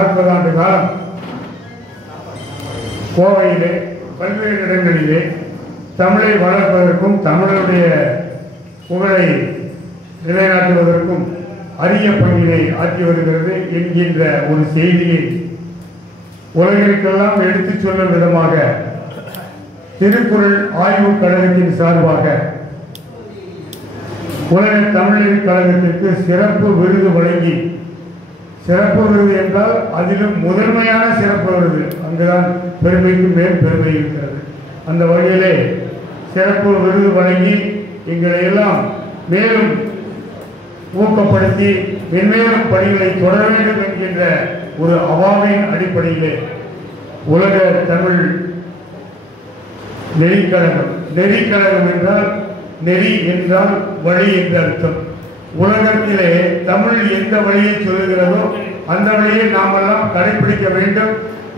40 ஆண்டு காலம் கோவையிலே பல்வேறு இடங்களிலே தமிழை வளர்ப்பதற்கும் தமிழருடைய புகழை நிலைநாட்டுவதற்கும் அரிய பணியை ஆற்றி வருகிறது என்கின்ற ஒரு செய்தியை உலகிற்கெல்லாம் எடுத்துச் சொல்லும் விதமாக திருக்குறள் ஆய்வுக் கழகத்தின் சார்பாக உலக தமிழர் கழகத்திற்கு சிறப்பு விருது வழங்கி, சிறப்பு விருது என்றால் அதிலும் முதன்மையான சிறப்பு விருது, அங்குதான் பெருமைக்கு மேல் பெருமை இருக்கிறது. அந்த வகையிலே சிறப்பு விருது வழங்கி எங்களை எல்லாம் மேலும் ஊக்கப்படுத்தி மென்மேலும் பணிகளை தொடர வேண்டும் என்கின்ற ஒரு அவாவின் அடிப்படையிலே உலக தமிழ் நெறிக்கழகம், நெறிக்கழகம் என்றால் நெறி என்றால் வழி என்று அர்த்தம். உலகத்திலே தமிழ் எந்த வழியை சொல்லுகிறதோ அந்த வழியை நாமெல்லாம் கடைபிடிக்க வேண்டும்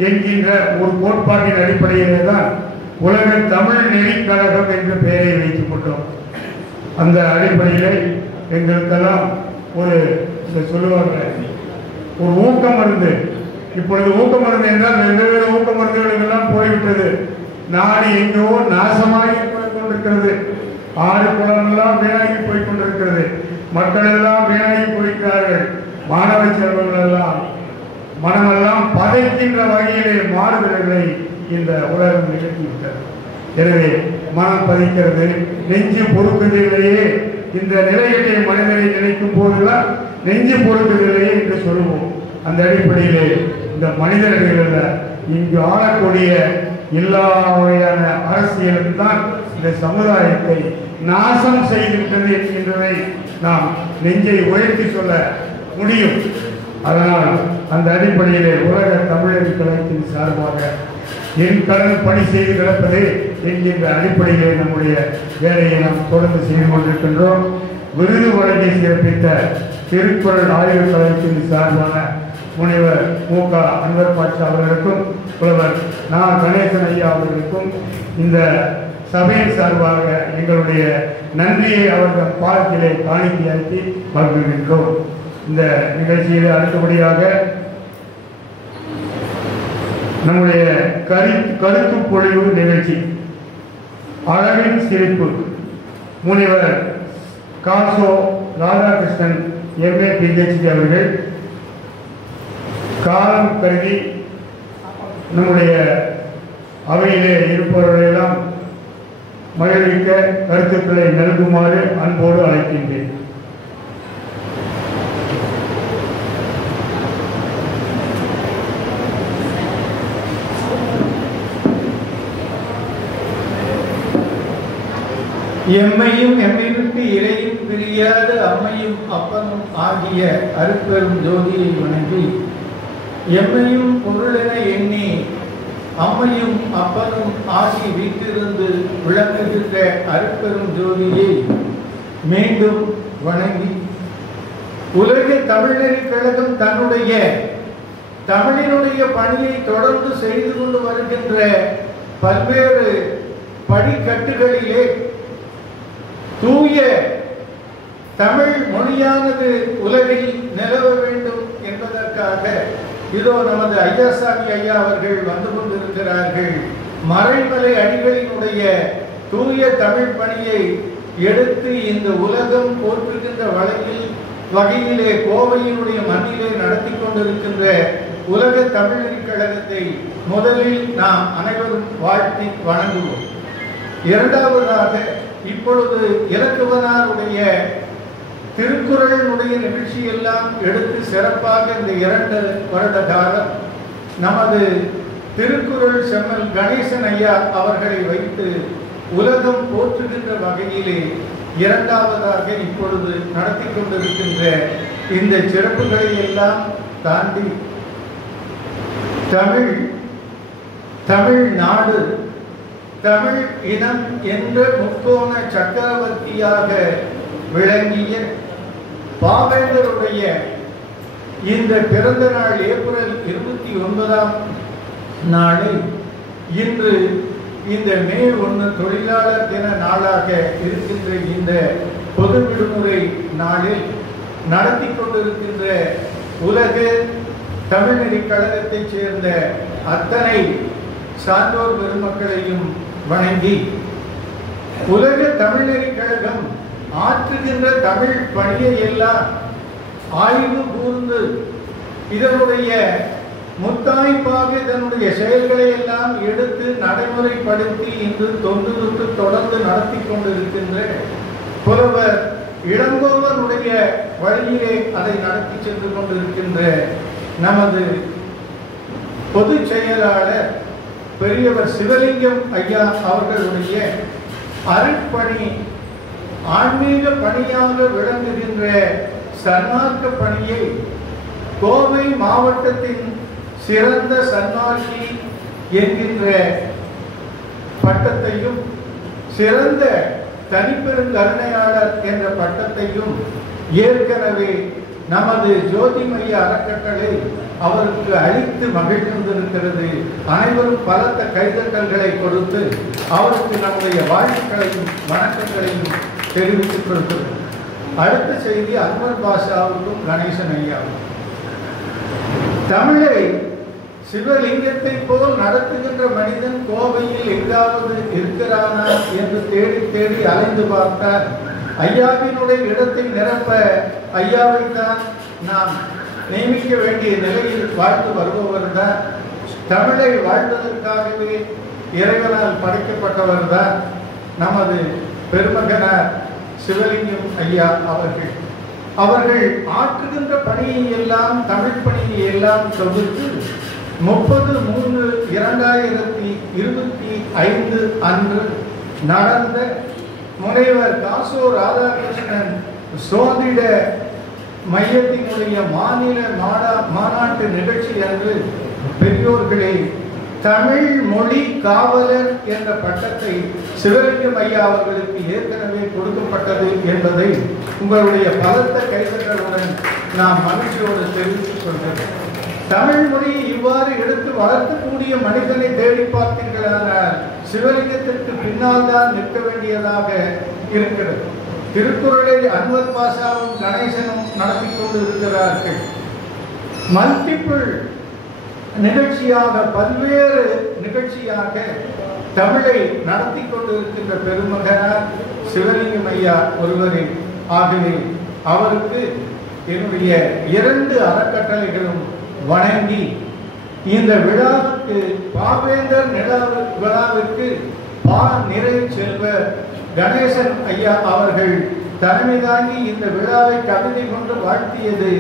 என்கின்ற ஒரு கோட்பாட்டின் அடிப்படையிலே தான் உலக தமிழ் நெறிக்கழகம் என்ற பெயரை வைத்துக் கொண்டோம். அந்த அடிப்படையிலே எங்களுக்கெல்லாம் ஒரு சொல்லுவாங்க, ஒரு ஊக்க மருந்து. இப்பொழுது ஊக்க மருந்து என்றால் வெவ்வேறு ஊக்க மருந்துகளுக்கெல்லாம் போய்விட்டது. நாடு எங்கோ நாசமாகி போய்கொண்டிருக்கிறது. ஆறு குளமெல்லாம் வீணாகி போய்கொண்டிருக்கிறது. மக்கள் எல்லாம் வீணாகி போய்கிறார்கள். மாணவ செல்வங்கள் எல்லாம் மனமெல்லாம் பதைக்கின்ற வகையிலே மாறுதல்களை இந்த உலகம் நிகழ்த்திவிட்டது. எனவே மனம் பதிக்கிறது, நெஞ்சு பொறுக்குதில்லையே. இந்த நிலையத்தை மனிதனை நினைக்கும் போதெல்லாம் நெஞ்சு பொறுக்குதில்லையே என்று சொல்லுவோம். அந்த அடிப்படையிலே இந்த மனிதர்களில் இங்கு ஆளக்கூடிய எல்லா வகையான அரசியலும் தான் இந்த சமுதாயத்தை நாசம் செய்துவிட்டது என்கின்றதை நாம் நெஞ்சை உயர்த்தி சொல்ல முடியும். அதனால் அந்த அடிப்படையிலே உலக தமிழர் கழகத்தின் சார்பாக என் கடன் பணி செய்து கிடப்பது என்கின்ற அடிப்படையிலே நம்முடைய வேலையை நாம் தொடர்ந்து செய்து கொண்டிருக்கின்றோம். விருது வழங்கி சிறப்பித்த திருக்குறள் ஆய்வுக் கழகத்தின் சார்பான முனைவர் மூக அன்வர் பாட்சா அவர்களுக்கும் புலவர் நா கணேசன் ஐயா அவர்களுக்கும் இந்த சபையின் சார்பாக எங்களுடைய நன்றியை அவர்கள் பாதத்திலே காணிக்கையாக்கி வழங்குகின்றோம். இந்த நிகழ்ச்சியிலே அடுத்தபடியாக நம்முடைய கருத்து பொழிவு நிகழ்ச்சி அழகின் சிரிப்பு முனைவர் காசோ ராதாகிருஷ்ணன் MA PhD அவர்கள் காலம் கருதி நம்முடைய அவையிலே இருப்பவர்களெல்லாம் மகிழ்விக்க கருத்துக்களை நல்குமாறு அன்போடு அழைக்கின்றேன். எம்மையும் எம்மைவிட்டு இறையும் பிரியாத அம்மையும் அப்பனும் ஆகிய அருட்பெரும் ஜோதியை வணங்கி, எம்மையும் பொருளென எண்ணி அம்மையும் அப்பனும் ஆகி வீட்டிலிருந்து விளங்குகின்ற அருட்பெரும் ஜோதியை மீண்டும் வணங்கி, உலக தமிழர் கழகம் தன்னுடைய தமிழினுடைய பணியை தொடர்ந்து செய்து கொண்டு வருகின்ற பல்வேறு படிக்கட்டுகளிலே தூய தமிழ் மொழியானது உலகில் நிலவ வேண்டும் என்பதற்காக இதோ நமது ஐயாசாமி ஐயா அவர்கள் வந்து கொண்டிருக்கிறார்கள். மறைமலை அடிகளினுடைய தூய தமிழ் பணியை எடுத்து இந்த உலகம் போற்றுகின்ற வகையிலே கோவையினுடைய மண்ணிலே நடத்தி கொண்டிருக்கின்ற உலக தமிழர் கழகத்தை முதலில் நாம் அனைவரும் வாழ்த்தி வணங்குவோம். இரண்டாவதாக இப்பொழுது இலக்குவனாருடைய திருக்குறளுடைய நிகழ்ச்சியெல்லாம் எடுத்து சிறப்பாக இந்த 2 வருட காலம் நமது திருக்குறள் செம்மல் கணேசன் ஐயா அவர்களை வைத்து உலகம் போற்றுகின்ற வகையிலே இரண்டாவதாக இப்பொழுது நடத்தி கொண்டிருக்கின்ற இந்த சிறப்புகளை எல்லாம் தாண்டி தமிழ்நாடு தமிழ் இனம் என்ற முக்கோண சக்கரவர்த்தியாக விளங்கிய பாவேந்தருடைய இந்த பிறந்த நாள் ஏப்ரல் 29ஆம் நாளில் இன்று இந்த மே 1 தொழிலாளர் தின நாளாக இருக்கின்ற இந்த பொது விடுமுறை நாளில் நடத்தி கொண்டிருக்கின்ற உலக தமிழ்நெறி கழகத்தைச் சேர்ந்த அத்தனை சான்றோர் பெருமக்களையும் வணங்கி, உலக தமிழ்நெறி கழகம் ஆற்றுகின்ற தமிழ் பணியை எல்லாம் ஆய்வு கூர்ந்து இதனுடைய முத்தாய்ப்பாக இதனுடைய செயல்களை எல்லாம் எடுத்து நடைமுறைப்படுத்தி இன்று தொன்று தொடர்ந்து நடத்தி கொண்டிருக்கின்ற புலவர் இளங்கோவனுடைய வழியிலே அதை நடத்தி சென்று கொண்டிருக்கின்ற நமது பொதுச் செயலாளர் பெரியவர் சிவலிங்கம் ஐயா அவர்களுடைய அருட்பணி ஆன்மீக பணியாக விளங்குகின்ற சன்மார்க்க பணியை கோவை மாவட்டத்தின் சிறந்த சன்மார்க்கி என்கின்ற பட்டத்தையும் சிறந்த தனிப்பெருங்கருணையாளர் என்ற பட்டத்தையும் ஏற்கனவே நமது ஜோதிமய அறக்கட்டளை அவருக்கு அளித்து மகிழ்ந்திருக்கிறது. அனைவரும் பலத்த கைதட்டல்களை கொடுத்து அவருக்கு நம்முடைய வாழ்த்துக்களையும் வணக்கங்களையும் தெரிவித்துக் கொடுக்கிறது. அடுத்த செய்தி அன்வர் பாஷாவுக்கும் கணேசன் ஐயாவும். தமிழை சிவலிங்கத்தை போல் நடத்துகின்ற மனிதன் கோவையில் எங்காவது இருக்கிறானா என்று தேடி தேடி அலைந்து பார்த்தார். ஐயாவினுடைய இடத்தை நிரப்ப ஐயாவைத்தான் நாம் நியமிக்க வேண்டிய நிலையில் வாழ்ந்து வருபவர் தான். தமிழை வாழ்வதற்காகவே இறைவனால் படைக்கப்பட்டவர் தான் நமது பெருமகனார் சிவலிங்கம் ஐயா அவர்கள். அவர்கள் ஆற்றுகின்ற பணியை எல்லாம் தமிழ் பணியை எல்லாம் தொகுத்து 30/3/2025 அன்று நடந்த முனைவர் காசோ ராதாகிருஷ்ணன் சோதிட மையத்தினுடைய மாநில மாநாட்டு நிகழ்ச்சி அன்று பெரியோர்களே, தமிழ் மொழி காவலர் என்ற பட்டத்தை சிவலிங்கம் ஐயா அவர்களுக்கு ஏற்கனவே கொடுக்கப்பட்டது என்பதை உங்களுடைய பலத்த கைதட்டலுடன் நாம் மகிழ்ச்சியோடு தெரிவித்துக் கொள்கிறோம். தமிழ் மொழியை இவ்வாறு எடுத்து வளர்க்கக்கூடிய மனிதனை தேடி பார்த்தீர்களானால் சிவலிங்கத்திற்கு பின்னால் தான் நிற்க வேண்டியதாக இருக்கிறது. திருக்குறளை அன்வர் பாஷாவும் கணேசனும் நடத்தி கொண்டு இருக்கிறார்கள். மல்டிபிள் நிகழ்ச்சியாக பல்வேறு நிகழ்ச்சியாக தமிழை நடத்தி கொண்டிருக்கின்ற பெருமகனார் சிவலிங்கம் ஐயா ஒருவரே. ஆகவே அவருக்கு என்னுடைய 2 அறக்கட்டளைகளும் வணங்கி இந்த விழாவுக்கு பாவேந்தர் விழாவிற்கு நிறை செல்வர் கணேசன் ஐயா அவர்கள் தலைமை தாங்கி இந்த விழாவை கவிதை கொண்டு வாழ்த்தியது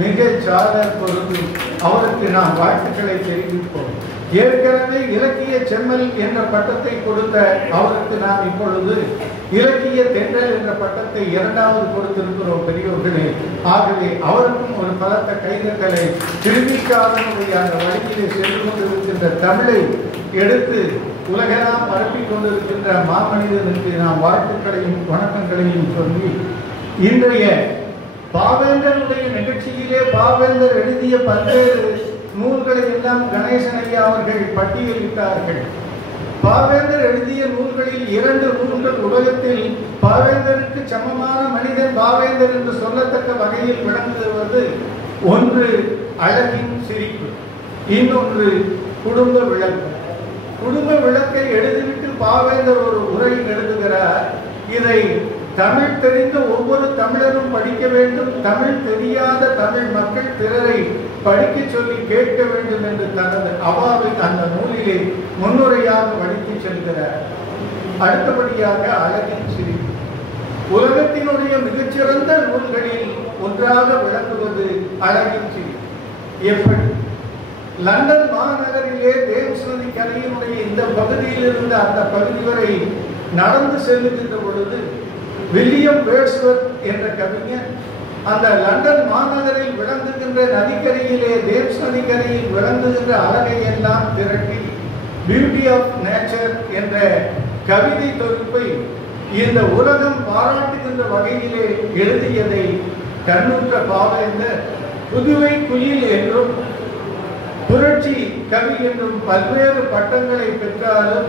மிக சால பொருந்தும். அவருக்கு நாம் வாழ்த்துக்களை தெரிவிப்போம். ஏற்கனவே இலக்கிய செம்மல் என்ற பட்டத்தை கொடுத்த அவருக்கு நாம் இப்பொழுது இலக்கிய தென்றல் என்ற பட்டத்தை 2வது கொடுத்திருக்கிறோம் பெரியோர்களே. ஆகவே அவருக்கும் ஒரு பலத்த கைதட்டலை திருவிக்காதனுடைய அந்த வழியிலே சென்று கொண்டிருக்கின்ற தமிழை எடுத்து உலகெல்லாம் பரப்பிக் கொண்டிருக்கின்ற மாமனிதனுக்கு நாம் வாழ்த்துக்களையும் வணக்கங்களையும் சொல்லி, இன்றைய பாவேந்தருடைய நிகழ்ச்சியிலே பாவேந்தர் எழுதிய பல்வேறு நூல்களை எல்லாம் கணேசன் ஐயா அவர்கள் பட்டியலிட்டார்கள். பாவேந்தர் எழுதிய நூல்களில் 2 நூல்கள் உலகத்தில் பாவேந்தருக்கு சமமான மனிதன் பாவேந்தர் என்று சொல்லத்தக்க வகையில் விளங்குவது. ஒன்று அழகின் சிரிப்பு, இன்னொன்று குடும்ப விளக்கு. குடும்ப விளக்கை எழுதிவிட்டு பாவேந்தர் ஒரு உரை எழுதுகிறார். இதை தமிழ் தெரிந்த ஒவ்வொரு தமிழரும் படிக்க வேண்டும், தமிழ் தெரியாத தமிழ் மக்கள் பிறரை படிக்க சொல்லி கேட்க வேண்டும் என்று தனது அவாவை அந்த நூலிலே முன்னுரையாக வடித்து செல்கிறார். அடுத்தபடியாக அழகின் சிரிப்பு. உலகத்தினுடைய மிகச்சிறந்த நூல்களில் ஒன்றாக விளங்குவது அழகின் சிரிப்பு. எப்படி? லண்டன் மாநகரிலே தேம்ஸ் நதி கரையினுடைய இந்த பகுதியில் இருந்து அந்த பகுதி வரை நடந்து செல்லுகின்ற பொழுது வில்லியம் வேர்ட்ஸ்வொர்த் என்ற கவிஞர் அந்த லண்டன் மாநகரில் விளங்குகின்ற நதிக்கரையிலே தேம்ஸ் நதிக்கரையில் விளங்குகின்ற அழகை எல்லாம் திரட்டி பியூட்டி ஆஃப் நேச்சர் என்ற கவிதை தொகுப்பை இந்த உலகம் பாராட்டுகின்ற வகையிலே எழுதியதை கண்ணுற்ற பாவேந்தர் புதுவை குயில் என்றும் புரட்சி கவி என்றும் பல்வேறு பட்டங்களை பெற்றாலும்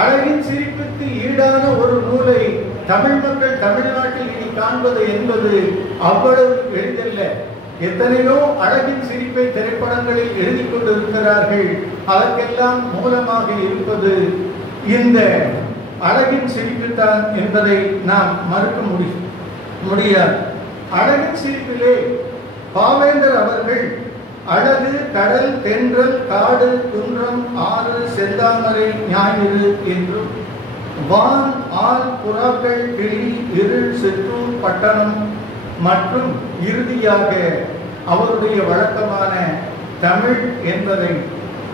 அழகின் சிரிப்புக்கு ஈடான ஒரு நூலை தமிழ் மக்கள் தமிழ்நாட்டில் இனி காண்பது என்பது அவ்வளவு எளிதல்ல. எத்தனையோ அழகின் சிரிப்பை திரைப்படங்களில் எழுதி கொண்டிருக்கிறார்கள். அதற்கெல்லாம் மூலமாக இருப்பது இந்த அழகின் சிரிப்பு தான் என்பதை நாம் மறுக்க முடியாது. அழகின் சிரிப்பிலே பாவேந்தர் அவர்கள் அழகு கடல் தென்றல் காடு குன்றம் ஆறு செந்தாமரை ஞாயிறு என்றும் வான் ஆள் புறாக்கள் கிளி இருள் சிற்றூர் பட்டணம் மற்றும் இறுதியாக அவருடைய வழக்கமான தமிழ் என்பதை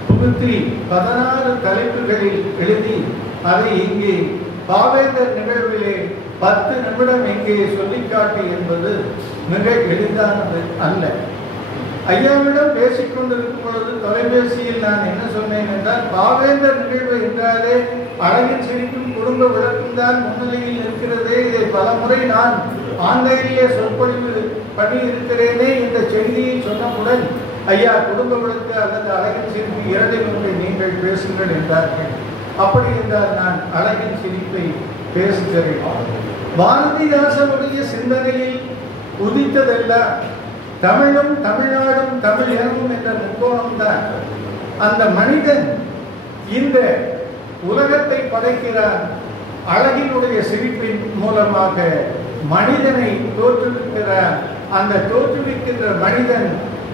புகுத்தி 16 தலைப்புகளில் எழுதி அதை இங்கே பாவேந்தர் நிகழ்விலே 10 நிமிடம் இங்கே சொல்லிக்காட்டு என்பது மிக எளிதானது அல்ல. ஐயாவிடம் பேசிக்கொண்டிருக்கும் பொழுது தொலைபேசியில் நான் என்ன சொன்னேன் என்றால், பாவேந்தர் நிகழ்வு என்றாலே அழகின் சிரிக்கும் குடும்ப விளக்கம் தான் முன்னிலையில் இருக்கிறதே. இதை பல முறை நான் ஆன்லைனிலே சொற்பொழிவு பண்ணி இருக்கிறேனே. இந்த செய்தியை சொன்னவுடன் ஐயா குடும்ப விளக்கு அல்லது அழகின் சிரிப்பு இரண்டில் ஒன்றை நீங்கள் பேசுங்கள் என்றார்கள். அப்படி என்றால் நான் அழகின் சிரிப்பை பேசுகிறேன். பாரதிதாசனுடைய சிந்தனையில் உதித்ததெல்லாம் தமிழும் தமிழ்நாடும் தமிழ் இனமும் என்ற முக்கோணம் தான். அந்த மனிதன் இந்த உலகத்தை படைக்கிறான். அழகினுடைய சிரிப்பின் மூலமாக மனிதனை தோற்றுவிக்கிறார். அந்த தோற்றுவிக்கின்ற மனிதன்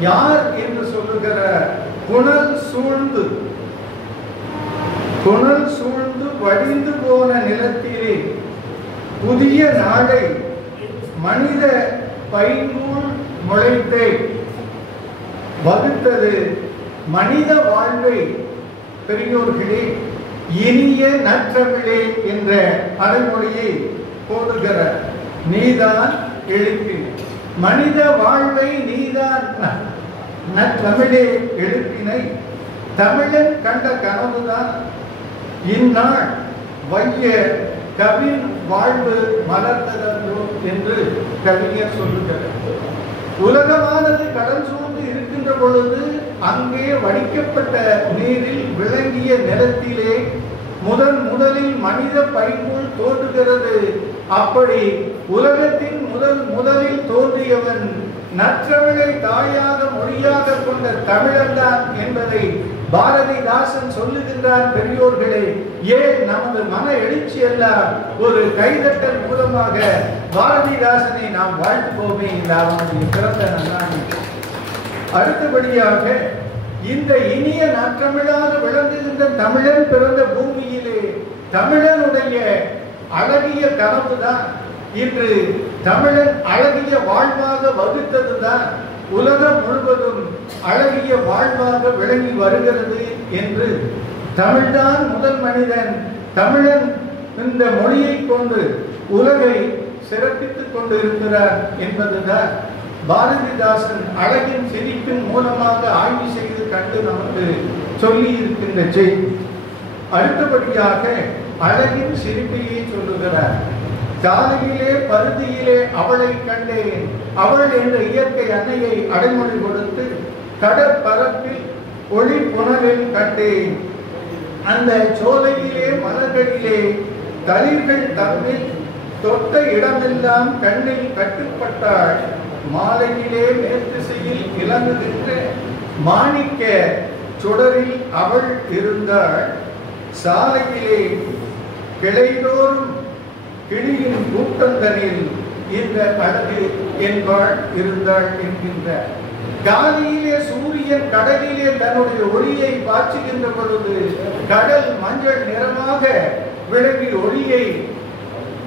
யார் என்று சொல்லுகிற புனல் சூழ்ந்து வடிந்து போன நிலத்திலே புதிய நாளை மனித பைங்கூழ் முளைத்தை வகுத்தது மனித வாழ்வை பெரியோர்களே இனிய நற்றமிழே என்ற அடைமொழியை போடுகிற நீதான் எழுப்பின மனித வாழ்வை நீதான் நற்றமிழே எழுப்பினை தமிழன் கண்ட கனவுதான் இந்நாள் வைய கவின் வாழ்வு மலர்ந்ததோ என்று கவிஞர் சொல்லுகிறார். உலகமானது கடல் சூழ்ந்து இருக்கின்ற பொழுது அங்கே வடிக்கப்பட்ட நீரில் விளங்கிய நிலத்திலே முதலில் மனித பைங்கூழ் தோன்றுகிறது. அப்படி உலகத்தின் முதலில் தோன்றியவன் நற்றமிழை தாயாக மொழியாக கொண்ட தமிழன் தான் என்பதை பாரதிதாசன் சொல்லுகின்றான். பெரியோர்களே, ஏன் நமது மன எழுச்சி எல்லாம் ஒரு கைதட்டல் மூலமாக பாரதிதாசனை நாம் வாழ்த்துவோமே இந்த அவனுடைய பிறந்த நன்னாள். அடுத்தபடியாக இந்த இனிய நற்றமிழாக விளங்குகின்ற தமிழன் பிறந்த பூமியிலே தமிழனுடைய அழகிய கனவுதான் இன்று தமிழன் அழகிய வாழ்வாக வகுத்ததுதான் உலகம் முழுவதும் அழகிய வாழ்வாக விளங்கி வருகிறது என்று தமிழ்தான் முதல் மனிதன். தமிழன் இந்த மொழியை கொண்டு உலகை சிறப்பித்துக் கொண்டு இருக்கிறார் என்பதுதான் பாரதிதாசன் அழகின் சிரிப்பின் மூலமாக ஆய்வு செய்து கண்டு நமக்கு சொல்லி இருக்கின்ற செய்தி. அடுத்தபடியாக அழகின் சிரிப்பையே சொல்லுகிறார். சாலையிலே பருதியிலே அவளை கண்டேன், அவள் என்ற இயற்கை அன்னையை அடைமொழி கொடுத்து கடற்பரப்பில் ஒளி புனலில் கண்டேன். அந்த சோலையிலே மலர்களிலே தளிர்கள் தம்மில் தொட்ட இடமெல்லாம் கண்ணில் கட்டுப்பட்டாள். மாலையிலே மேற்திசையில் இலங்குகின்ற மாணிக்க சுடரில் அவள் இருந்தாள். சாலையிலே கிளைதோறும் கிளியின் கூட்டந்தனில் இந்த அழகு என்பாள் இருந்தாள் என்கின்றார். காலையிலே சூரியன் கடலிலே தன்னுடைய ஒளியை பாய்ச்சுகின்ற பொழுது கடல் மஞ்சள் நிறமாக விளங்கி ஒளியை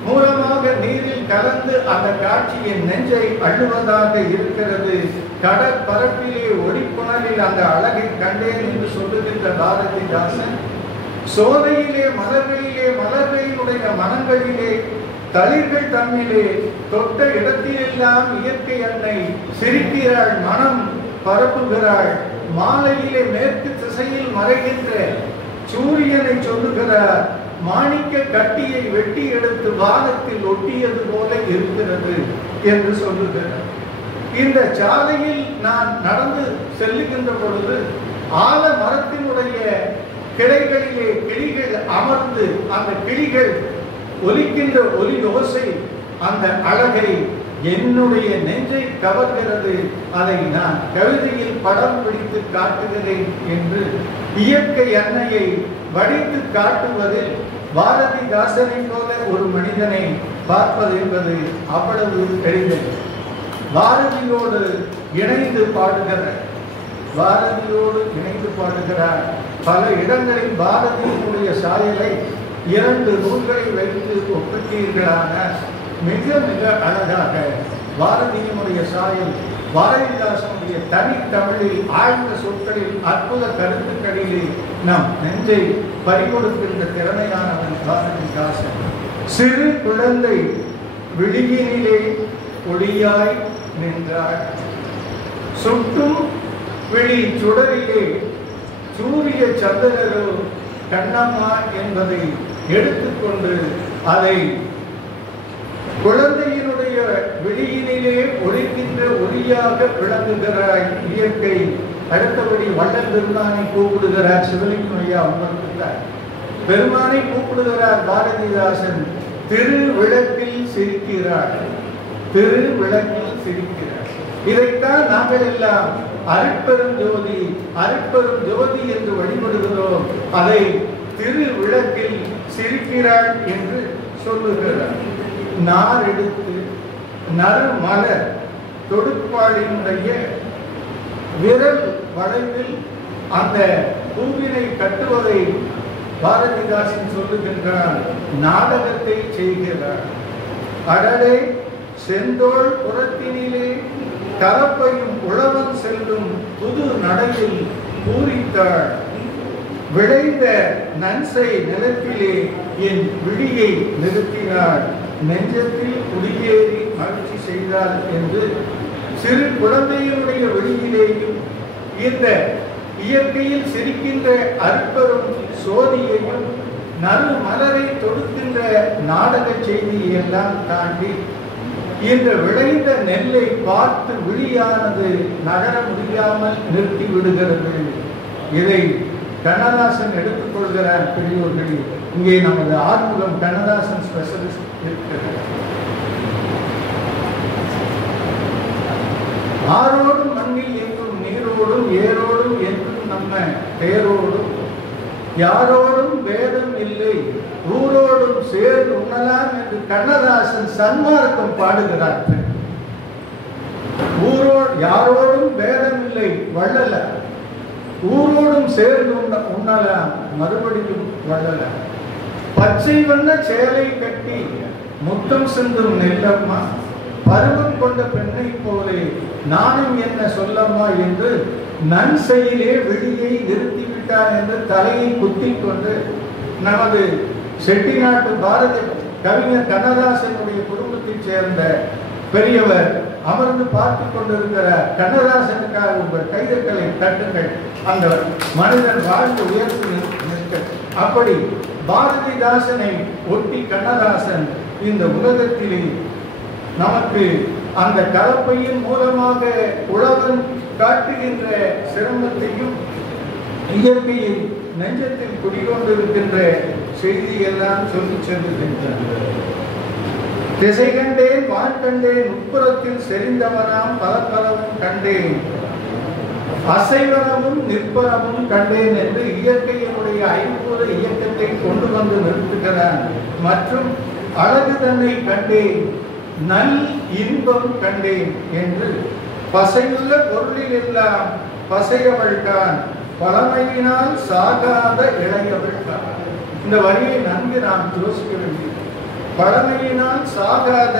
மூலமாக நீரில் கலந்து அந்த காட்சியின் நெஞ்சை அள்ளுவதாக இருக்கிறது. கடற்பரப்பிலே ஒளிப்புணரில் அந்த அழகை கண்டேன் என்று சொல்லுகின்ற பாரதிதாசன் சோலையிலே மலர்களினுடைய மனங்களிலே தளிர்கள் தம்மிலே தொட்ட இடத்திலெல்லாம் இயற்கை அன்னை சிரிக்கிறாள், மனம் பரப்புகிறாள். மாலையிலே மேற்கு திசையில் மறைகின்ற சூரியனை சொல்லுகிறார். மாணிக்க கட்டியை வெட்டி எடுத்து வானத்தில் ஒட்டியது போல இருக்கிறது என்று சொல்லுகிறார். இந்த சாலையில் நான் நடந்து செல்லுகின்ற பொழுது ஆல மரத்தினுடைய கிளைகளிலே கிளிகள் அமர்ந்து அந்த கிளிகள் ஒலிக்கின்ற ஒலி ஓசை அந்த அழகை என்னுடைய நெஞ்சை கவர்கிறது, அதை நான் கவிதையில் படம் பிடித்து காட்டுகிறேன் என்று இயற்கை அன்னையை வடித்து காட்டுவதில் பாரதிதாசனை போல ஒரு மனிதனை பார்ப்பது என்பது அவ்வளவு எளிதல்ல. பாரதியோடு இணைந்து பாடுகிறார். பல இடங்களில் பாரதியினுடைய சாயலை 2 நூல்களை வைத்து ஒப்பிட்டீர்களான மிக மிக அழகாக பாரதியினுடைய சாயல் பாரதிதாசனுடைய தனித்தமிழில் ஆழ்ந்த சொற்களில் அற்புத கருத்துக்களிலே நம் நெஞ்சை பறிகொடுக்கின்ற திறமையானவன் பாரதிதாசன். சிறு குழந்தை விழியினிலே ஒளியாய் நின்றார், சுட்டும் விழி சுடரிலே சூரிய சந்திரரோ கண்ணம்மா என்பதை எடுத்துக்கொண்டு அதை குழந்தையினுடைய விழியினிலே ஒளிக்கின்ற ஒளியாக விளங்குகிறாய் இயற்கை. அடுத்தபடி வள்ளல் பெருமானை கூப்பிடுகிறார் சிவலிங்கம் ஐயா உணர்த்துகிறார். பெருமானை கூப்பிடுகிறார் பாரதிதாசன். திருவிளக்கில் சிரிக்கிறார். இதைத்தான் நாங்கள் எல்லாம் அருட்பெரும் ஜோதி என்று வழிபடுகிறோம். அதை திருவிளக்கில் சிரிக்கிறாள் என்று சொல்லுகிறார். நார் எடுத்து நறுமலர் தொடுப்பாளினுடைய விரல் வளைவில் அந்த பூவினை கட்டுவதை பாரதிதாசன் சொல்லுகின்றார். நாடகத்தை செய்கிறார். அடடே செந்தோள் புறத்தினிலே கலப்பையும் உழவன் செல்லும் புது நடையில் பூரித்தாள். விளைந்த நன்சை நிலத்திலே என் விழியை நிறுத்தினாள். நெஞ்சத்தில் குடியேறி மகிழ்ச்சி செய்தாள் என்று சிறு குழந்தையினுடைய வெளியிலேயும் இந்த இயற்கையில் சிரிக்கின்ற அற்பரும் சோதியையும் நறு மலரை தொடுக்கின்ற நாடக செய்தியை எல்லாம் தாண்டி இந்த விளைந்த நெல்லை பார்த்து விழியானது நகர முடியாமல் நிறுத்தி விடுகிறது. இதை கண்ணதாசன் எடுத்துக்கொள்கிறார். பெரியோர்கள், இங்கே நமது ஆறுமுகம் கண்ணதாசன் ஸ்பெஷலிஸ்ட் இருக்கிறது. ஆரோடும் மண்ணில் எங்கும் நீரோடும் ஏரோடும் என்றும் நம்ம பேரோடும் யாரோடும் வேதம் இல்லை ஊரோடும் சேர்ந்து உண்ணலாம் என்று கண்ணதாசன் சன்மார்க்கம் பாடுகிறார். யாரோடும் வேதம் இல்லை வள்ளல, ஊரோடும் சேர்ந்து உண்ணலாம் மறுபடியும் வள்ளல. பச்சை வண்ண சேலை கட்டி முத்தம் சிந்தும் நெல்லம்மா, பருவம் கொண்ட பெண்ணை போலே நானும் என்ன சொல்லம்மா என்று நன்செயிலே விழியை நிறுத்திவிட்டார் என்று தலையை குத்தி கொண்டு நமது செட்டிநாட்டு பாரதி கவிஞர் கண்ணதாசனுடைய குடும்பத்தைச் சேர்ந்த பெரியவர் அமர்ந்து பார்த்து கொண்டிருக்கிற கண்ணதாசனுக்காக உங்கள் கைதட்களை தட்டுங்கள். அந்த மனிதன் வாழ்ந்து உயர்ந்து நிற்க. அப்படி பாரதிதாசனை ஒட்டி கண்ணதாசன் இந்த உலகத்திலே நமக்கு அந்த கலப்பையின் மூலமாக உழவன் காட்டுகின்ற சிரமத்தையும் இயற்கையில் நெஞ்சத்தில் குடிகொண்டிருக்கின்ற செய்தியெல்லாம் சொல்லி சென்றுகின்றன. திசை கண்டேன் வான் கண்டேன் உட்புறத்தில் செறிந்தவனாம் பலப்பலவும் கண்டேன், அசைவனமும் நிற்பனமும் கண்டேன் என்று இயற்கையினுடைய ஐம்பூத இயக்கத்தை கொண்டு வந்து நிறுத்துகிறான். மற்றும் அழகு தன்னை கண்டேன், நல் இன்பம் கண்டேன் என்று பசையுள்ள பொருளில் எல்லாம் பசையவள்தான், பழமையினால் சாகாத இளையவள்தான். இந்த வரியை நன்கு நாம் யோசிக்க வேண்டியது. பழமையினால் சாகாத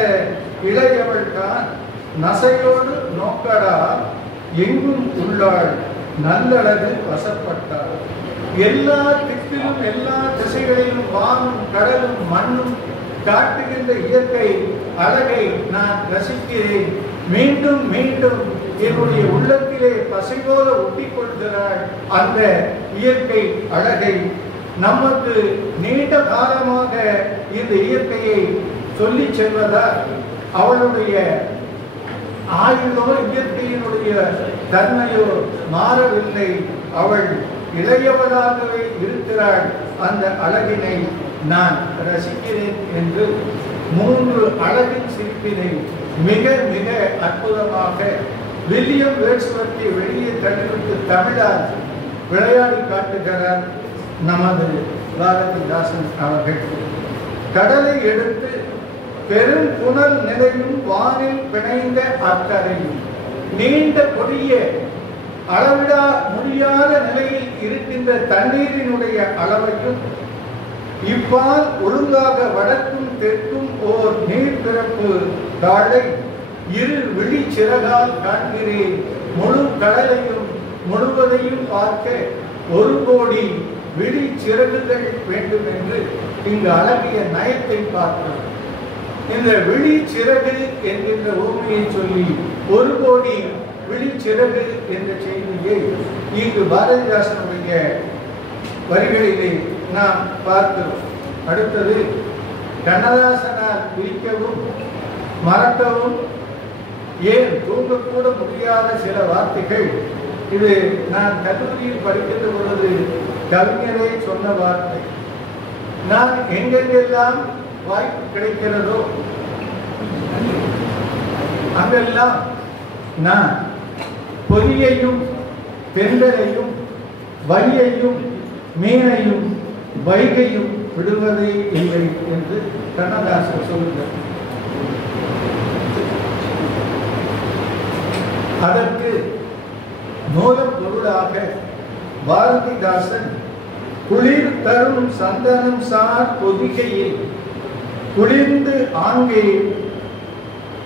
இளையவள்தான், நசையோடு நோக்கடா எங்கும் உள்ளாள், நல்லழகு வசப்பட்டாள். எல்லா திக்கிலும் எல்லா திசைகளிலும் வானும் கடலும் மண்ணும் காட்டுகின்ற இயற்கை அழகை நான் ரசிக்கிறேன். மீண்டும் மீண்டும் என்னுடைய உள்ளத்திலே பசை போல ஒட்டிக் கொள்கிறாள் அந்த இயற்கை அழகை. நமக்கு நீண்ட காலமாக இந்த இயற்கையை சொல்லி செல்வதால் அவளுடைய ஆயுளோ இயற்கையினுடைய தன்மையோ மாறவில்லை. அவள் இளையவளாகவே இருக்கிறாள், அந்த அழகினை நான் ரசிக்கிறேன் என்று 3 அழகின் சிரிப்பினை மிக மிக அற்புதமாக வில்லியம் வேர்ட்ஸ்வர்த்தை வெளியே தள்ளிவிட்டு தமிழால் விளையாடி காட்டுகிறார் நமது பாரதிதாசன் அவர்கள். கடலை எடுத்து பெரும் புனல் நிலையும் வானில் பிணைந்த அக்கரையும் நீண்ட கொடிய அளவிடா முடியாத நிலையில் இருக்கின்ற தண்ணீரினுடைய அளவையும் இவ்வால் ஒழுங்காக வடக்கும் தெற்கும் ஓர் நீர்பிறப்பு தாழை இரு விழி சிறகால் காண்கிறேன், முழு கடலையும் முழுவதையும் பார்க்க 1 கோடி விழி சிறகுகள் வேண்டும் என்று இங்கு அழகிய நயத்தை பார்க்கிறோம். இந்த விழி சிறகு என்கின்ற உண்மையை சொல்லி 1 கோடி விழி சிறகு என்ற செய்தியை இங்கு பாரதிதாசனுடைய வரிகளிலே நாம் பார்க்கிறோம். அடுத்தது கண்ணதாசனால் பிரிக்கவும் மறக்கவும் ஏன் தூங்கக்கூட முடியாத சில வார்த்தைகள். இது நான் கல்லூரியில் படிக்கின்ற பொழுது கவிஞரே சொன்ன வார்த்தை. நான் எங்கெங்கெல்லாம் வாய்ப்பு கிடைக்கிறதோ அங்கெல்லாம் நான் பொதியையும் தென்றலையும் வலியையும் மீனையும் வைகையும் விடுவதே இல்லை என்று கண்ணதாசன் சொல்கிறார். அதற்கு மூலப்பொருளாக பாரதிதாசன் குளிர் தரும் சந்தனம் சார் பொதிகையில் குளிர்ந்து ஆங்கே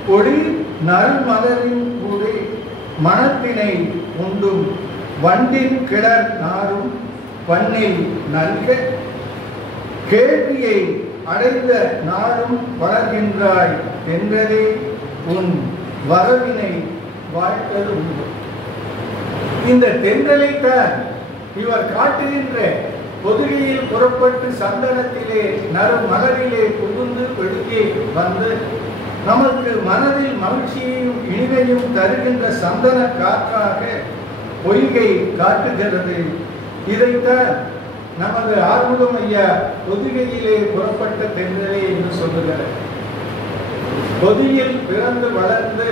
கொடி நல்மலரின் கூட மனத்தினை உண்டும் வண்டின் கிளர் நாரும் பண்ணில் நல்க கேள்வியை அடைந்த நாடும் வளர்கின்றாய் என்றதே உன் வரவினை வாழ்த்தது உண்டு. இந்த தென்றலைத்தான் இவர் காட்டுகின்ற பொதுகையில் புறப்பட்டு சந்தனத்திலே நறும் மலரிலே புகுந்து வெளியே வந்து நமக்கு மனதில் மகிழ்ச்சியையும் இனிமையும் தருகின்ற சந்தன காற்றாக பொய்கை காட்டுகிறது. இதைத்தான் நமது ஆறுமுகம் ஐயா பொதுகையிலே புறப்பட்ட தென்றலே என்று சொல்லுகிறார். பொதியில் பிறந்து வளர்ந்து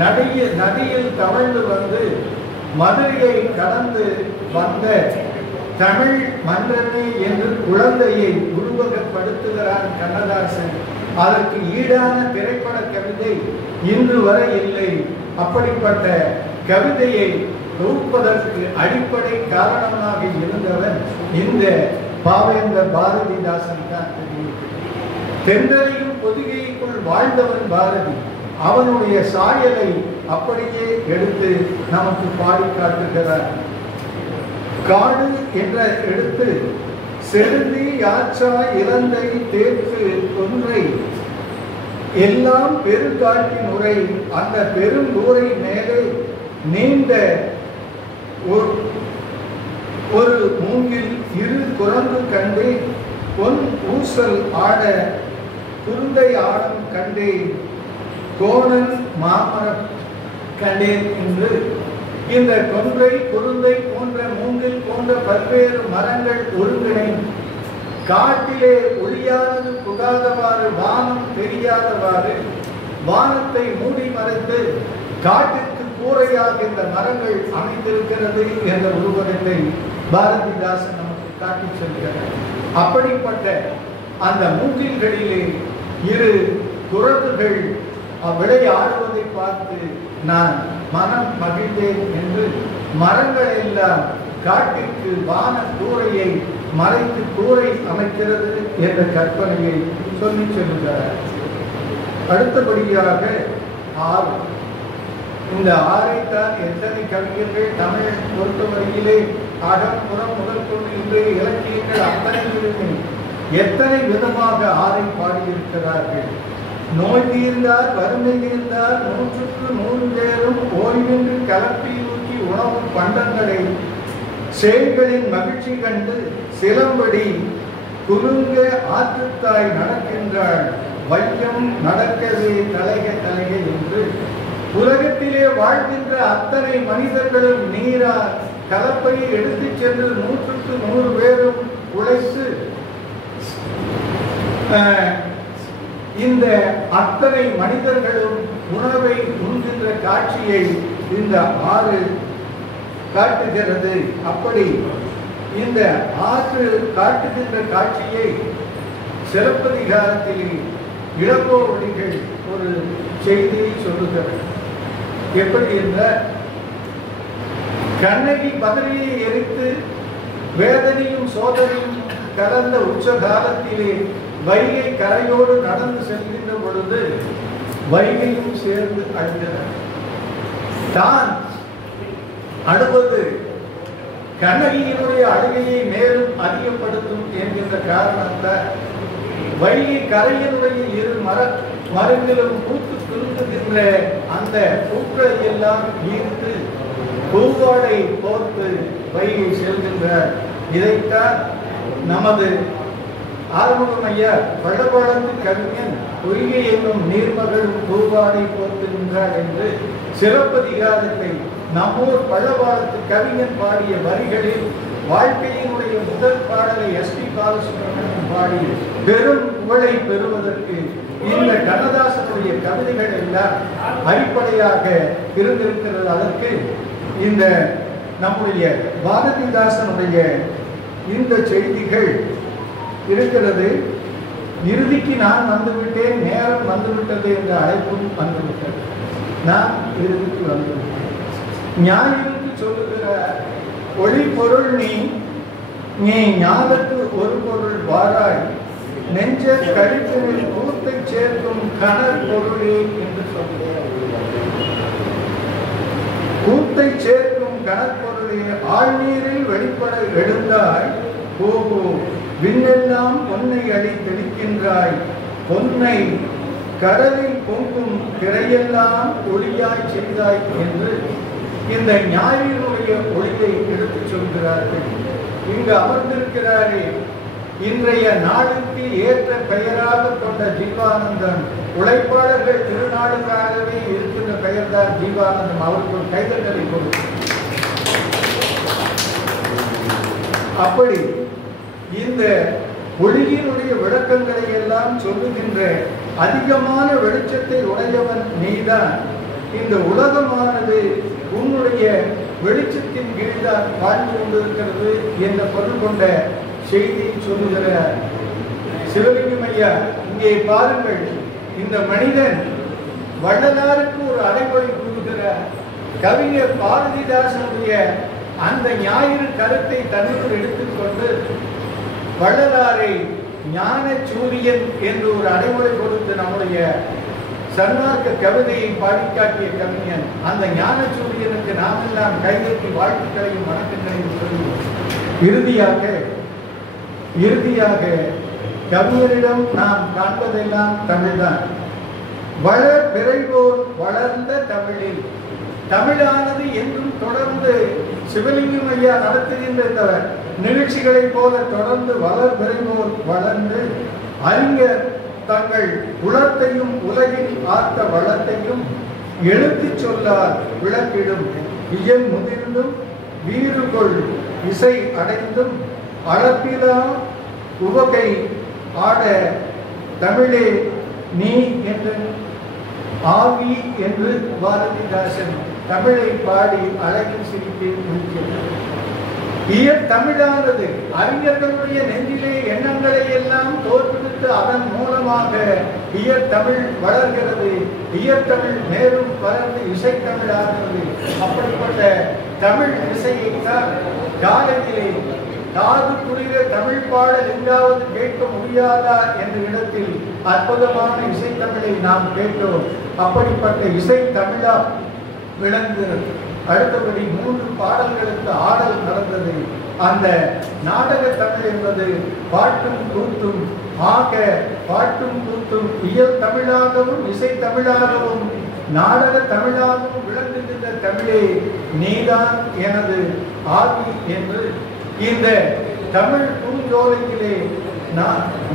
நதியில் தவழ்ந்து வந்து மதுரையை கடந்து வந்த தமிழ் மன்னனே என்று குழந்தையை உருவகப்படுத்துகிறான் கண்ணதாசன். அதற்கு ஈடான திரைப்பட கவிதை இன்று வரை இல்லை. அப்படிப்பட்ட கவிதையை தொகுப்பதற்கு அடிப்படை காரணமாக இருந்தவன் இந்த பாவேந்தர் பாரதிதாசன் தான். தென்றலையும் பொதிகைக்குள் வாழ்ந்தவன் பாரதி. அவனுடைய சாயலை அப்படியே எடுத்து நமக்கு பாடி காட்டுகிறார். காடு என்ற எடுத்து செலுந்தி யாச்சா இலந்தை தேர்த்து ஒன்றை எல்லாம் பெருங்காட்டின் உரை அந்த பெரும் ஊரை மேலே நீண்ட ஒரு மூங்கில் 2 குரங்கு கண்டே பொன் ஊசல் ஆட குருந்தை ஆடம் கண்டே கோணன் மாமரம் கண்டேன் என்று இந்த கொன்றை குருந்தை போன்ற மூங்கில் போன்ற பல்வேறு மரங்கள் ஒருங்கிணைந்து காட்டிலே ஒளியானது புகாதவாறு வானம் தெரியாதவாறு வானத்தை மூடி மறைத்து காட்டிற்கு கூரையாக இந்த மரங்கள் அமைந்திருக்கிறது என்ற உருவகத்தை பாரதிதாசன் நமக்கு காட்டி செல்கிறார். அப்படிப்பட்ட அந்த மூங்கில்களிலே 2 குரங்குகள் விளையாடுவதை பார்த்து நான் மனம் மகிழ்ந்தேன் என்று மரங்கள் எல்லாம் காட்டிற்கு வான கூரையை மறைத்து கூரை அமைக்கிறது என்ற கற்பனையை சொல்லி செல்கிறார். அடுத்தபடியாக ஆறு. இந்த ஆறைத்தான் எத்தனை கவிஞர்கள் தமிழ் பொறுத்தவரையிலே அகப்புறம் முதல் கொண்டு இன்றைய இலக்கியங்கள் அத்தனையிலுமே எத்தனை விதமாக ஆறை பாடியிருக்கிறார்கள். நோய் தீர்ந்தார் வறுமை தீர்ந்தார் 100க்கு 100 பேரும் ஓய்வின்றி கலப்பி ஊற்றி உணவு பண்டங்களை செயல்களின் மகிழ்ச்சி கண்டு சிலம்படி குறுங்க ஆற்றுத்தாய் நடக்கின்றாள் வையம் நடக்கவே தலைக தலைக என்று உலகத்திலே வாழ்கின்ற அத்தனை மனிதர்களும் நீரார் கலப்பையை எடுத்துச் சென்று 100க்கு 100 பேரும் உழைத்து இந்த அத்தனை மனிதர்களும் உணவை உண்கின்ற காட்சியை இந்த ஆறு காட்டுகிறது. அப்படி இந்த ஆற்று காட்டுகின்ற காட்சியை சிலப்பதிகாரத்தில் இளங்கோவடிகள் ஒரு செய்தியை சொல்லுகிறார். எப்படி என்றால், கண்ணகி பதவியை எரித்து வேதனையும் சோதனையும் கலந்த உச்ச காலத்திலே வைகை கரையோடு நடந்து செல்கின்ற பொழுது வைகையும் சேர்ந்து அழுகிறார். தான் அழுவது கண்ணகியினுடைய அழுகையை மேலும் அதிகப்படுத்தும் என்கின்ற காரணத்தால் வைகை கரையினுடைய இரு மரங்களும் பூத்து குலுங்குகின்ற அந்த பூக்களை எல்லாம் ஈர்த்து பூவாடை போர்த்து வைகை செல்கின்றார். இதைத்தான் நமது ஆறுமுகம் ஐயா பழபாளத்து கவிஞன் பொய்கை என்னும் நீர்மகளும் பூவாடை போர்த்துகின்றார் என்று சிலப்பதிகாரத்தை நம்மூர் பழபாளத்து கவிஞன் பாடிய வரிகளில் வாழ்க்கையினுடைய முதல் பாடலை எஸ்.பி. பாலசுப்ரமணியன் பாடி பெரும் புகழை பெறுவதற்கு இந்த கண்ணதாசனுடைய கவிதைகள் எல்லாம் அடிப்படையாக இருந்திருக்கிறது. அதற்கு இந்த நம்முடைய பாரதிதாசனுடைய இந்த செய்திகள் இருக்கிறது. இறுதிக்கு நான் வந்துவிட்டேன், நேரம் வந்துவிட்டது என்ற அழைப்பும் வந்துவிட்டது. நான் இறுதிக்கு வந்துவிட்டேன். ஞாயிற்கு சொல்லுகிற ஒளி பொருள் நீ ஞானத்து ஒரு பொருள் வாராய் நெஞ்ச கழிப்பினில் கூத்தை சேர்க்கும் கணர் பொருளே என்று சொல்கிறார். கூத்தை சேர்க்கும் கணற்பொருளே ஆழ்நீரில் வெளிப்பட எழுந்தாய் போகோ விண்ணெல்லாம் பொன்னை அடி தெளிக்கின்றாய் பொன்னை கடலில் பொங்கும் திரையெல்லாம் ஒளியாய் செய்தாய் என்று இந்த ஞாயிறுடைய ஒளியை எடுத்துச் சொல்கிறார்கள். இங்கு அமர்ந்திருக்கிறாரே, இன்றைய நாளுக்கு ஏற்ற பெயராக கொண்ட ஜீவானந்தம், உழைப்பாளர்கள் திருநாளுக்காகவே இருக்கின்ற பெயர்தான் ஜீவானந்தம். அவருக்கு ஒரு கைதட்டலை கொடுக்கும். அப்படி இந்த ஒளியினுடைய விளக்கங்களை எல்லாம் சொல்லுகின்ற அதிகமான வெளிச்சத்தை உடையவன் நீதான். இந்த உலகமானது உன்னுடைய வெளிச்சத்தின் கீழ்தான் வாழ்ந்து கொண்டிருக்கிறது என்ற பொருள் கொண்ட செய்தியை சொல்லுகிற சிவலிங்கம் ஐயா, இங்கே பாருங்கள், இந்த மனிதன் வள்ளலாருக்கு ஒரு அடைமொழி கூறுகிற கவிஞர் பாரதிதாசனுடைய அந்த ஞாயிறு கருத்தை தன்னுள் எடுத்துக்கொண்டு வள்ளலாரை ஞான சூரியன் என்று ஒரு அடைமொழி கொடுத்து நம்முடைய சன்மார்க்க கவிதையை பாடிக்காட்டிய கவிஞன் அந்த ஞான சூரியனுக்கு நாம் எல்லாம் கைதட்டி வாழ்த்துக்களையும் வணக்கங்களையும் சொல்லுவோம். இறுதியாக கவிஞரிடம் நாம் காண்பதெல்லாம் தமிழ்தான். வளர் பிறைவோர் வளர்ந்த தமிழில், தமிழானது என்றும் தொடர்ந்து சிவலிங்கம் ஐயா நடத்துகின்ற நிகழ்ச்சிகளைப் போல தொடர்ந்து வளர் பிறைவோர் வளர்ந்து அறிஞர் தங்கள் உலகத்தையும் உலகில் ஆர்த்த வளத்தையும் எழுத்து சொல்லால் விளக்கிடும் இயல் முதிர்ந்தும் வீறுகொள் இசை அடைந்தும் அளப்பிலா உவகை ஆட தமிழே நீ என்று ஆவி என்று பாரதிதாசன் தமிழை பாடி அழகில் சிரித்து முடிக்கிறார். தமிழானது அறிஞர்களுடைய நெஞ்சிலே எண்ணங்களை எல்லாம் தோற்றுவித்து அதன் மூலமாக தமிழ் வளர்கிறது. தமிழ் மேலும் வளர்ந்து இசைத்தமிழாகிறது. அப்படிப்பட்ட தமிழ் இசையைத்தான் காலையிலே காது குளிர தமிழ் பாடல் எங்காவது கேட்க முடியாதா என்ற இடத்தில் அற்புதமான இசைத்தமிழை நாம் கேட்டோம். அப்படிப்பட்ட இசைத்தமிழா விளங்குகிறது. அடுத்தபடி 3 பாடல்களுக்கு ஆடல் நடந்தது. அந்த நாடக தமிழ் என்பது பாட்டும் கூத்தும் ஆக பாட்டும் கூத்தும் இயல் தமிழாகவும் இசை தமிழாகவும் நாடக தமிழாகவும் விளங்குகின்ற தமிழே நீதான் எனது ஆவி என்று இந்த தமிழ் பூஞ்சோலையிலே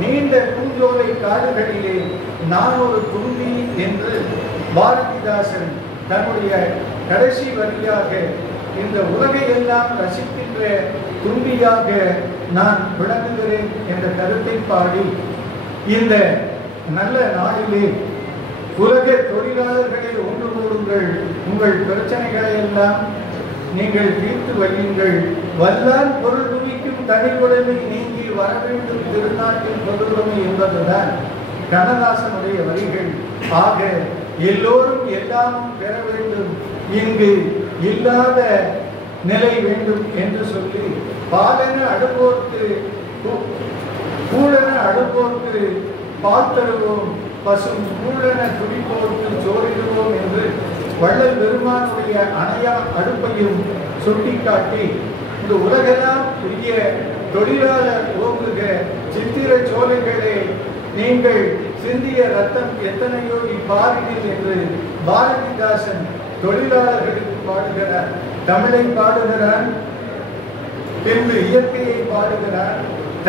நீண்ட பூஞ்சோலை காடுகளிலே நான் ஒரு குருவி என்று பாரதிதாசன் தன்னுடைய கடைசி வரியாக இந்த உலகை எல்லாம் ரசிக்கின்ற தும்பியாக நான் விளங்குகிறேன் என்ற கருத்தை பாடி இந்த நல்ல நாளிலே உலக தொழிலாளர்களை ஒன்று கூடுங்கள், உங்கள் பிரச்சனைகளை எல்லாம் நீங்கள் தீர்த்து வையுங்கள், வல்லான் பொருள் குவிக்கும் தனிவுடைமை நீங்கி வர வேண்டும் திருநாட்டின் பொதுவுடைமை என்பதுதான் கண்ணதாசனுடைய வரிகள். ஆக எல்லோரும் எல்லாமும் பெற வேண்டும், இங்கு இல்லாத நிலை வேண்டும் என்று சொல்லி பாலென அடுப்போர்க்கு கூழென அடுப்போர்க்கு பால் தருவோம், பசும் கூழென துடிப்போர்க்கு சோறிடுவோம் என்று வள்ளல் பெருமானுடைய அணையா அடுப்பையும் சுட்டிக்காட்டி இந்த உலகெல்லாம் பெரிய தொழிலாளர் ஓங்குக சித்திர சோலைகளே நீங்கள் சிந்திய ரத்தம் எத்தனையோ இப்பாரினில் என்று பாரதிதாசன் தொழிலாளர்களுக்கு பாடுகிறார், தமிழை பாடுகிறார், பின்பு இயற்கையை பாடுகிறார்,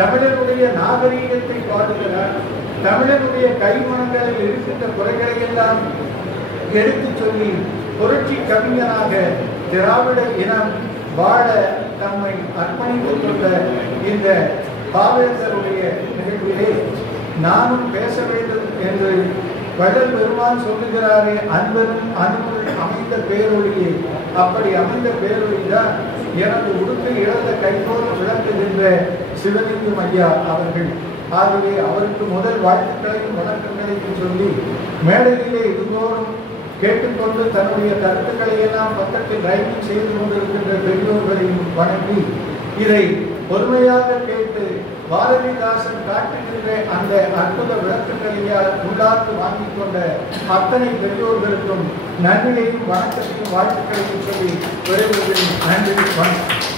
தமிழனுடைய நாகரீகத்தை பாடுகிறார், தமிழனுடைய கைமணங்களில் இருக்கின்ற குறைகளை எல்லாம் எடுத்து சொல்லி புரட்சி கவிஞனாக திராவிட இனம் வாழ தம்மை அர்ப்பணித்துக் கொண்ட இந்த பாவேந்தருடைய நிகழ்விலே நானும் பேச வேண்டும் என்று வள்ளல் பெருமான் சொல்லுகிறாரே, அன்பரும் அன்புள் அமைந்த பேரொழியே. அப்படி அமைந்த பேரொழிதான் எனது உடுக்கை இழந்த கைபோல விளங்குகின்ற சிவலிங்கம் ஐயா அவர்கள். ஆகவே அவருக்கு முதல் வாழ்த்துக்களையும் வணக்கங்களையும் சொல்லி மேடையிலே இதுபோலும் கேட்டுக்கொண்டு தன்னுடைய கருத்துக்களை எல்லாம் பக்கத்தில் ரைட்டிங் செய்து கொண்டிருக்கின்ற பெரியோர்களையும் வணங்கி இதை பொறுமையாக கேட்டு பாரதிதாசன் காட்டுகின்ற அந்த அற்புத விளக்கங்களையால் உள்ளார்ந்து வாங்கிக் கொண்ட அத்தனை பெரியோர்களுக்கும் நன்றியையும் வணக்கத்தையும் வாழ்த்துக்களையும் சொல்லி விரைவில் நன்றி வணக்கம்.